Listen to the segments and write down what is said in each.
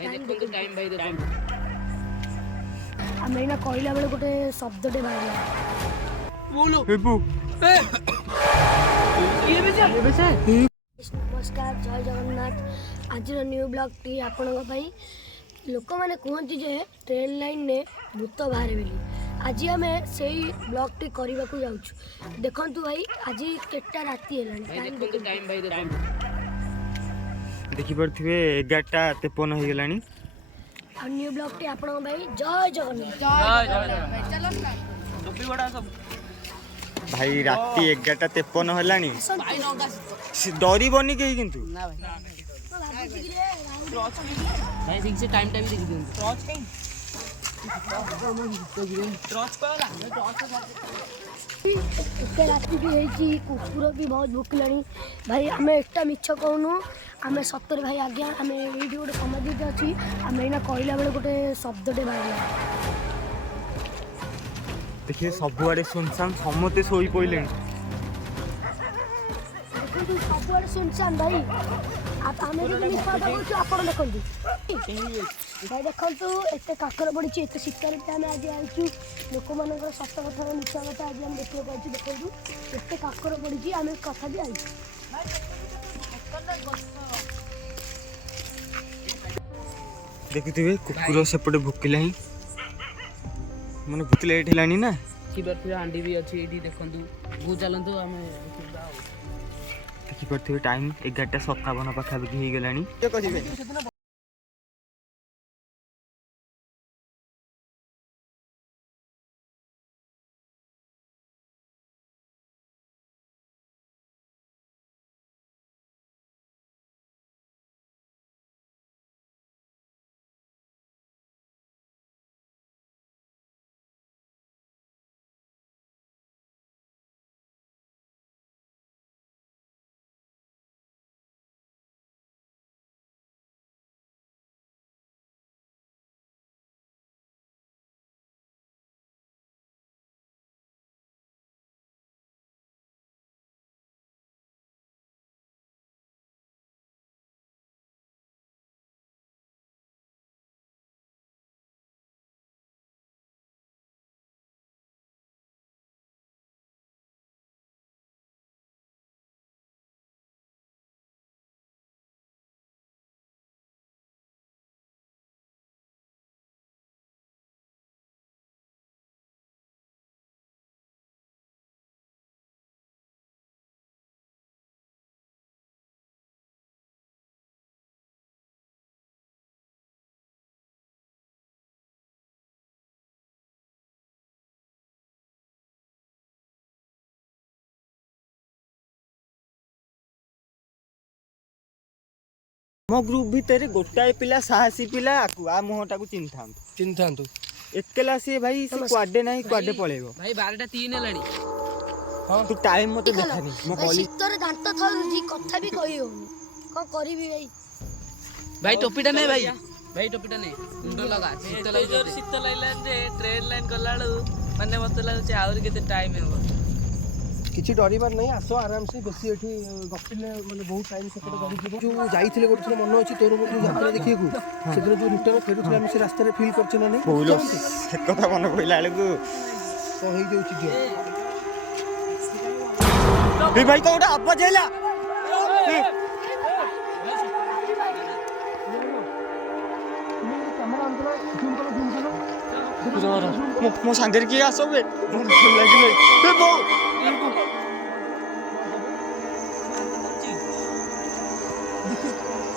time भाई देखो आम एना कहला बेले गोटे शब्दटे बाहर बोलो हेबू नमस्कार जय जगन्नाथ आज न्यू ब्लॉग टी आपण लोक मैंने कहते जे ट्रेन लाइन ने भूत बाहर बोली आज आम से ब्लॉग टी करने को जाऊँ देखु भाई आज केटा राति है टाइम भाई देखो देखिपे 11:53 हो गलानी न्यू ब्लॉग टी आपण भाई जय जगन्नाथ भाई राति 11:53 होलानी डरबनी कहीं किंतु भाई ठीक से टाइम भी देख दियो टॉर्च कहीं टॉर्च पहला एते राति भी है कुकुर भी बहुत भुकिलानी भाई आम एक मिछ कहूनु आम सतर भाई आज्ञा आम ये गोटे समाजिक अच्छी आम एना कहला बेले गोटे शब्दटे बाहर देखिए सबुआड़े सुनसान समते शोई पड़े सबुआड़े सुनसान भाई आम जो मिछा कहूँ आप देखु भाई देखु एत काकर पड़ी एत शीतल आम आज आईचु लोक मान सत कथा मिछा कथा आज आम देखा पाई देखु एत काकर पड़ी आम कथा भी आई देखुवे कुकुर सेपटे भुकिला ही मैंने बहुत लेट है ना देखिए हांडी भी अच्छी ये देखु भू चलतु आम देखिपे टाइम 11:57 पाखापाखि हो गलानी मो ग्रुप भितर गोटाए पिला साहसी पिला आ मुहटा को चिन्ह एकला सी भाई से क्वाडे नहीं क्वाडे पळेबो भाई 12:03 हेलानी हां तू टाइम मते देखानी मो कॉलेज शीतर दांत थरुजी कथा भी कहि होनी को करबी भाई भाई टोपीटा नहीं भाई टोपीटा नहीं मुंडो लगा शीत लाइन जे ट्रेन लाइन गलाळू माने मते लागछ आउर केते टाइम हेबो किसी डरबार नहीं आस आराम से बस ये गपिले माने बहुत टाइम से जो जाइथिले गोटे थोर मन अछि तोर जो यात्रा देखिए को से जो रिटर्न फेरुथले हम से रास्ता रे फील करछ ना नहीं बोलो से कथा मन पइला लेगु तो हेई देउछि जो ए भाई कोडा आवाज आइला कैमरा अंदर जूम करो मो सांगेर की आसबे मन भल लागिले ए बो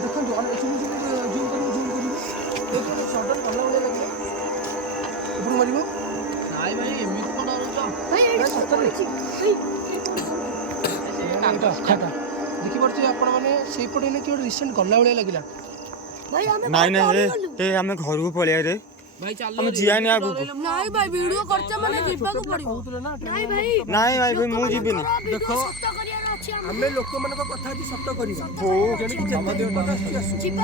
देखो जो जूम करो एक सडन कला वाला लगे ऊपर मारिबो नाइ भाई एमित को डरछ भाई सतरे कांटा खाता देखि परछ आपण माने सेई पटे ने कि रिसेंट गला वाला लागिला भाई हमें नहीं ए हमें घर को पळिया रे भाई चल हम जिया नहीं आगु नहीं भाई वीडियो करछ माने जीवा को पड़िबो नहीं भाई मु जीबिनी देखो सत्य करियार अछि हमें लोक मन को कथा जी सत्य करिबा हो जीवा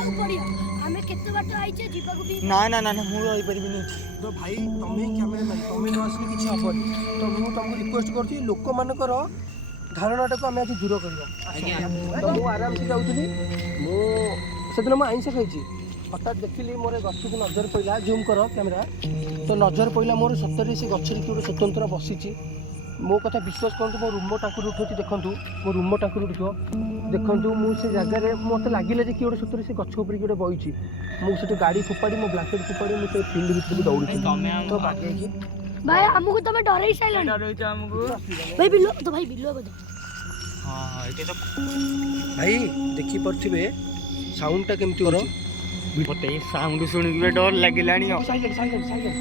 को पड़िया हमें केते बाट आइछे जीवा को भी ना मु रही परबिनी तो भाई तमे कैमरा मैन तमे न आसले किछ हबनी तो मु तुमको रिक्वेस्ट करथि लोक मानकर धारणाटा को हमें आज दूर करबा तो मु आराम से जाउथली मु सेदिन मु आइंस खाइछि हठात देखिली मोर गछ को नजर पड़ा जूम कर कैमेरा तो नजर पड़ा मोर सतरे से गचर किए गोटे स्वतंत्र बसी मो कथा विश्वास करूँ मो रूम टाँकुर उठुची देखूँ मो रूम टाँकुर उठो देखूँ मुझे जगार मत लगे कि गोटे सतरे से गछ उपर गोटे बही मुझे गाड़ी फोपाड़ी मो ब्लाकेट फोपाड़ी मुझे फील्ड भर दौड़ी तो बागे भाई हमको तमे डरे साइलन डरैछ हमको भाई बिल्लो तो भाई बिल्लो बता हां एते तो भाई देखी पारे साउंडटा केमती कर मते साउंड सुनी के डर लागिलानी साइलेंट साइलेंट साइलेंट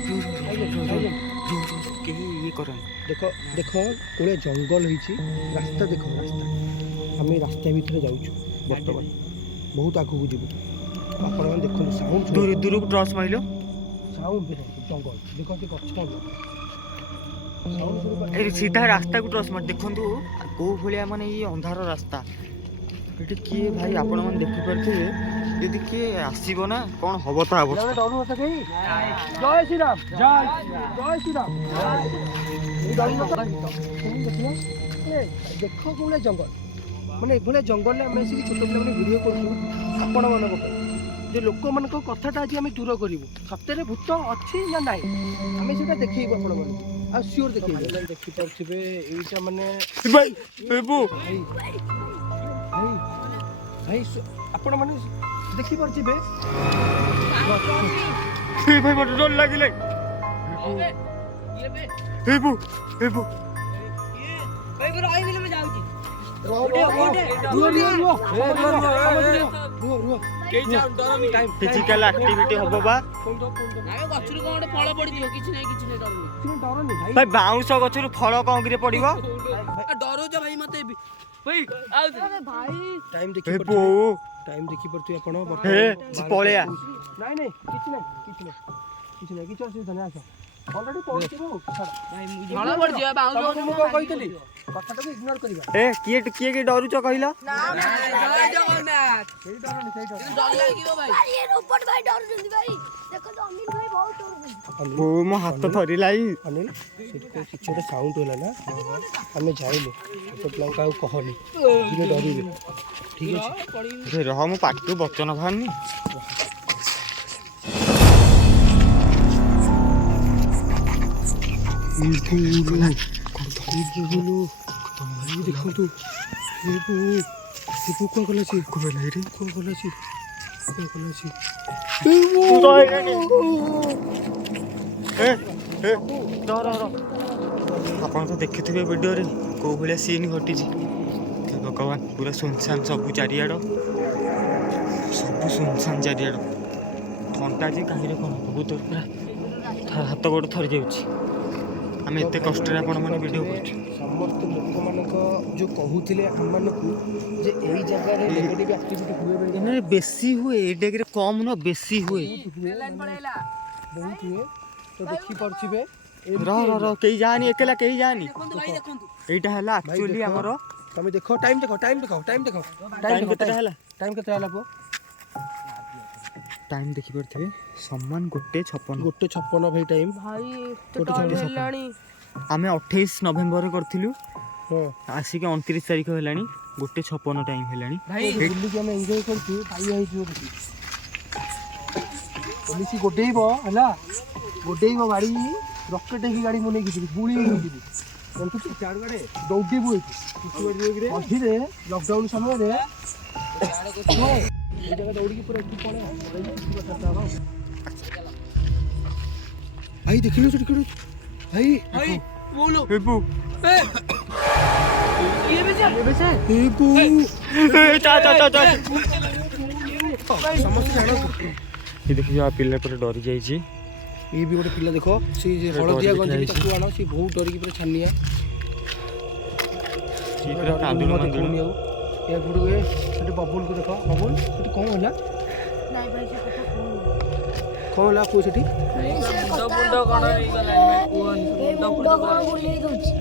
के ये करन देख देख कोड़े जंगल होइछि रास्ता देख रास्ता हमें रास्ता भीतर जाउछु वर्तमान बहुत आगू जीवु आपण मैंने देखो साउंड दूर दूर को ड्रस माइलो साउंड भी जंगल देखो कि गछ ए सीधा रास्ता को ड्रस मार देखंतु को भलिया माने ये अंधार रास्ता एटी किए भाई आपण मन देखि परथिबे यदि के आसीबो ना कोन हबो ता हबो डरू मत कही जय श्री राम जय श्री राम डरू मत देखो कोले जंगल माने एभले जंगल में आमे से छोट पिला माने वीडियो करछु आपण मानको जे लोक मानको कथाटा आज आमे दूर करिवु सत्यरे भूत अछि ना नाही आमे सेटा देखैबो आपण मानको आ श्योर देखैबो देखि परथिबे एटा माने भाई बेबू भाई भाई भाई आपण माने देखि परथिबे ए भाई मत डर लागिले ये बे बेबू बेबू भाई गुरु आई मैं जाऊची के जाऊ डर नहीं फिजिकल एक्टिविटी हबो बा नाय गछरु कोन गोटे फळ पड़ी दियो किछ नै डर नहीं भाई बाउंस गछरु फळ कोन गिरे पड़िबो डरो जो भाई मते भाई आ भाई टाइम देखि बेबू टाइम देखि परथि आपण हे पळेया नहीं नहीं किछ नहीं किछ असुविधा नहीं आसा ऑलरेडी पहुंचो भाई फळ पड़ी दियो बाउंस मु को कहितली कथाटा इग्नोर करिबा ए किए डरुच कहिला डर लागियो भाई ये रोबोट भाई डर जंदी भाई देखो तो अनिल भाई बहुत डर जंदी ओ मो हाथ थरिलाई अनिल से किछ गोटे साउंड होला ना हमें जाइले तो प्लांका कहली धीरे डरिबे ठीक अछि रे रह मो पाटू बचन भानी देखो तू ये कौन कला छी को बेला रे कौन कला छी आपण तो देखिथिबे वीडियो रे को भलिया सीन घटी छी भगवान पूरा सुनसान सब चारियाड़ सब सुनसान चारियाड़ थंटा जे काहिरे कोन बहुत पूरा हाथ गोड़ थरी जाउची आम एत कष्ट वीडियो कर समस्त लोक मानक जो कहूथिले हम मानकू जे एई जगह रे नेगेटिव एक्टिविटी हुए इने बेसी हुए ए डेग्रे कम न बेसी हुए लाइन पड़ेला बहुत हुए तो देखि परछिबे रह कई जानी एकेला कई जानी देखंतु भाई देखंतु एटा हला एक्चुअली हमरो तमे देखो टाइम देखो टाइम केते हला टाइम केते हला को टाइम देखि परथिबे सम्मान गोटे 56 गोटे 56 भाई टाइम भाई तो टाइम हेलाणी आमे 28 नवेम्बर करथिलु हां आसी के 29 तारिख हेलानी गोटे 56 टाइम हेलानी भाई बुल्ली के हम एंजॉय करछु भाई आई जो देखि पुलिस गोडेइबो हला गोडेइबो गाड़ी रॉकेट की गाड़ी मुने की गुली होई की कोन तू चार गाड़े दौड़ीबो किछु बार रे मझिरे लॉकडाउन समय रे ये जगह दौड़ी की पूरा एक पड़े भाई देखिलो छोटी करो भाई भाई बोलो बेबू ये भी से बेबू चा समस्त जानो ये देखियो आ पिल्ला पर डरी जाई छी ये भी गोटे पिला देखो सी जे हळदिया गंजी ताकू आनो सी बहुत डरी की पूरा छानिया ये पूरा कांदुल मंदुल या गुडू ए सेठी बबुल को देखो बबुल सेठी कोन होला नहीं भाई से कथा कोन कोन होला को सेठी मुंड कोन हे गला मुंड कोन बुलेई दउची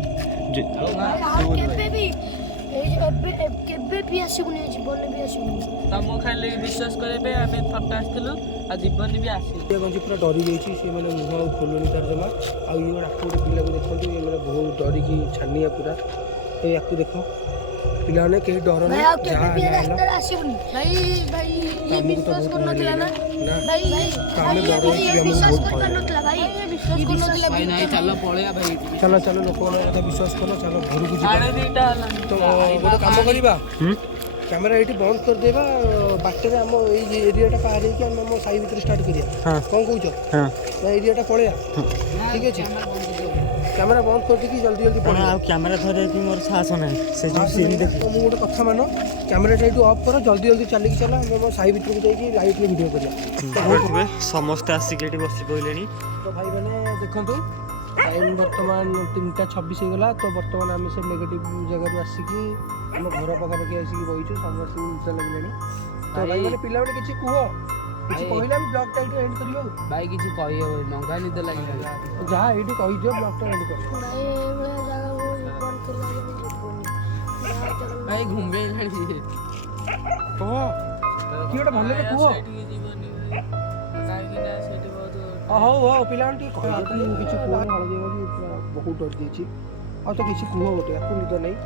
केबे भी आसीबुनी जीवन भी आसीबुनी तमो खाली विश्वास करे पे आमे फटा आस्थिलु आ जीवन भी आसी ये गंजी पूरा डरी गई छी से माने मुह खोलुनी तार जमा आ ये राखो पिला को देखो ये माने बहुत डरी की छानिया पूरा ए याकू देखो पिला ने के डर भाई ने आ केबे भी रास्ता आसीबुनी भाई भाई ଇଏ ବିଶ୍ୱାସ କରୁନଥିଲା ନା ଭାଇ ଆମେ ବଡ଼ ହେଇକି ବି ଆମକୁ ବିଶ୍ୱାସ ବହୁତ ଭୟ କରିପାରୁନଥିଲା ଭାଇ ବିଶ୍ୱାସ କରୁନଥିଲା ଭାଇ ନାଇଁ ଚାଲ ପଳେଇବା ଭାଇ ଚାଲ ଚାଲ ଲୋକମାନଙ୍କ କଥା ବିଶ୍ୱାସ କର ଚାଲ ଘରକୁ ଯିବା ସାଢ଼େ ଦିଟା ହେଲାଣି ତ ଗୋଟେ କାମ କରିବା କ୍ୟାମେରା ଏଇଠି ବନ୍ଦ କରିଦେବା ବାଟରେ ଆମ ଏଇ ଏରିଆଟା ପାର ହେଇକି ଆମେ ଆମ ସାହି ଭିତରେ ଷ୍ଟାର୍ଟ କରିବା କ'ଣ କହୁଛ ନା ଏରିଆଟା ପଳେଇବା ଠିକ୍ ଅଛି କ୍ୟାମେରା ବନ୍ଦ କରିଦେଇକି ଜଲ୍ଦି ଜଲ୍ଦି କଣ ପଳେଇବା ଆଉ କ୍ୟାମେରା ଧରିବାକୁ ମୋର ସାହସ ନାହିଁ ସେ ଯେଉଁ ସିନ୍ ଦେଖି ତ ମୁଁ ଗୋଟେ କଥା ମାନ କ୍ୟାମେରାଟା ଏଇଠୁ ଅଫ୍ କର ଜଲ୍ଦି ଜଲ୍ଦି ଚାଲିକି ଚାଲ ଆମେ ଆମ ସାହି ଭିତରକୁ ଯାଇକି ଲାଇଟ୍ରେ ଭିଡ଼ିଓ କରିବା ଦେଖିବେ ସମସ୍ତେ ଆସିକି ଏଠି ବସି ପଡ଼ିଲେଣି ତ ଭାଇମାନେ ଦେଖନ୍ତୁ ଟାଇମ୍ ବର୍ତ୍ତମାନ 3:26 ହେଇଗଲା ତ ବର୍ତ୍ତମାନ ଆମେ ସେ ନେଗେଟିଭ୍ ଜାଗାରୁ ଆସିକି ଆମ ଘର ପାଖାପାଖି ଆସିକି ବହିଛୁ ସମସ୍ତଙ୍କୁ ନିଦ ଲାଗିଲାଣି ତ ଭାଇମାନେ ପିଲାମାନେ କିଛି କୁହ କିଛି କହିଲେ ଆମେ ବ୍ଲଗ୍ଟା ଏଇଠି ଏଣ୍ଡ କରିବ ଭାଇ କିଛି କହିହେବନି ନଙ୍ଗା ନିଦ ଲାଗିଲାଣି ଯାହା ଏଇଠି କହିଦିଅ ବ୍ଲଗ୍ଟା ଏଣ୍ଡ କର ଭାଇ ଏଇଭଳିଆ ଜାଗାକୁ ବନ୍ଦ ଥିଲା ଯିବୁନି ଭାଇ ଘୁମେଇଲାଣି କହ କି ଗୋଟେ ଭଲରେ କୁହ ସେଇଠିକି ଯିବନି ଭାଇ କାହିଁକି ନା ସେଇଠି ବହୁତ ହଉ ହଉ ପିଲାମାନେ ଟିକେ କହ କିଛି କୁହ ହଳଦୀ ହଳଦୀ ପୁରା ବହୁତ ଡରି ଦେଇଛି ଆଉ ତ କିଛି କୁହ ଗୋଟେ ଆକୁ ନିଦ ନାହିଁ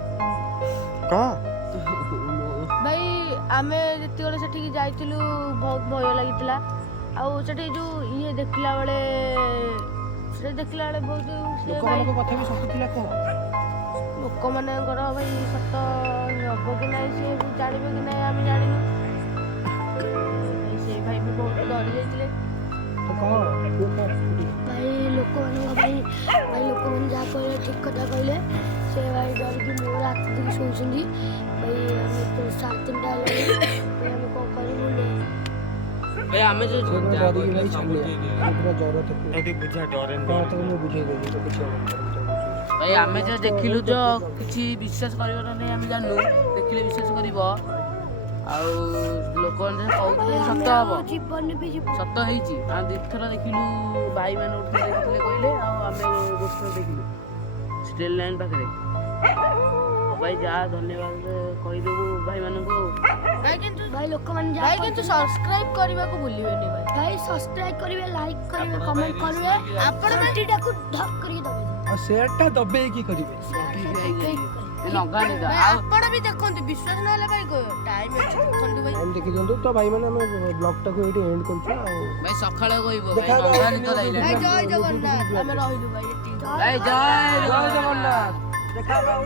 କହ ଭାଇ ଆମେ ଯେତେବେଳେ ସେଠିକି ଯାଇଥିଲୁ ବହୁତ ଭୟ ଲାଗିଥିଲା ଆଉ ସେଠି ଯୋଉ ଇଏ ଦେଖିଲା ବେଳେ ବହୁତ ସେ ଭାଇ ଲୋକମାନଙ୍କ କଥା ବି ସତ ଥିଲା କହ ଲୋକମାନଙ୍କର ଭାଇ ସତ ହବ କି ନାହିଁ ସେ ଜାଣିବେ କି ନାହିଁ ଆମେ ଜାଣିନୁ ସେ ଭାଇ ବି ବହୁତ ଡରି ଯାଇଥିଲେ ତ କହ କୁହ କହ ଭାଇ ଲୋକମାନଙ୍କ ଭାଇ ଲୋକମାନେ ଯାହା କହିଲେ ଠିକ କଥା କହିଲେ ସେ ଭାଇ ଡରିକି ମୋ ରାତି ଦିନ ଶୋଉଛନ୍ତି ଭାଇ ଆମେ ତ 3:30 ହେଲାଣି ଭାଇ ଆମେ କ'ଣ କରିବୁ ଭାଇ ଆମେ ଯୋଉ ଡରିକି ଭାଇ ଛାଡ଼ିବା ପୁରା ଜ୍ୱର ତାକୁ ଏଠି ବୁଝା ଡରେନି ତାକୁ ମୁଁ ବୁଝେଇଦେବି ତ କିଛି ହବନି ଭାଇ ଆମେ ଯୋଉ ଦେଖିଲୁ ଯୋ କିଛି ବିଶ୍ୱାସ କରିବ ନା ନାହିଁ ଆମେ ଜାଣିନୁ ଦେଖିଲେ ବିଶ୍ୱାସ କରିବ ଆଉ ଲୋକମାନେ ଯାହା କହୁଥିଲେ ସତ ହବ ଜୀବନ ବି ଯିବ ସତ ହେଇଛି ଆମେ ଦୁଇଥର ଦେଖିଲୁ ଭାଇମାନେ ଉଠିଲେ ଦେଖିଥିଲେ କହିଲେ ଆଉ ଆମେ ଗୋଟେ ଥର ଦେଖିଲୁ ଷ୍ଟ୍ରେଟ୍ ଲାଇନ୍ ପାଖରେ ଭାଇ ଯାହା ଧନ୍ୟବାଦ କହିଦେବୁ ଭାଇମାନଙ୍କୁ ଭାଇ ଲୋକମାନେ ଭାଇ କିନ୍ତୁ ସବସ୍କ୍ରାଇବ କରିବାକୁ ଭୁଲିବେନି ଭାଇ ସବସ୍କ୍ରାଇବ କରିବେ ଲାଇକ୍ କରିବେ କମେଣ୍ଟ କରିବେ ଆପଣ ଭିଡ଼ିଓଟାକୁ ଧକ୍ କରିକି ଦେବେ ଆଉ ସେୟାରଟା ଦବେଇକି କରିବେ ଆପଣ ବି ଦେଖନ୍ତୁ ବିଶ୍ୱାସ ନହେଲେ ଭାଇ ଟାଇମ୍ ଅଛି ଦେଖନ୍ତୁ ଭାଇ ଟାଇମ୍ ଦେଖି ଦିଅନ୍ତୁ ତ ଭାଇମାନେ ଆମେ ବ୍ଲଗ୍ଟାକୁ ଏଇଠି ଏଣ୍ଡ କରୁଛୁ ଆଉ ଭାଇ ସକାଳେ କହିବ ଭାଇ ଦେଖା ନଙ୍ଗା ନିଦ ଲାଗିଲାଣି ଭାଇ ଜୟ ଜଗନ୍ନାଥ ଆମେ ରହିଲୁ ଭାଇ ଭାଇ ଜୟ ଜୟ ଜଗନ୍ନାଥ ଦେଖା ବ୍ଲଗ୍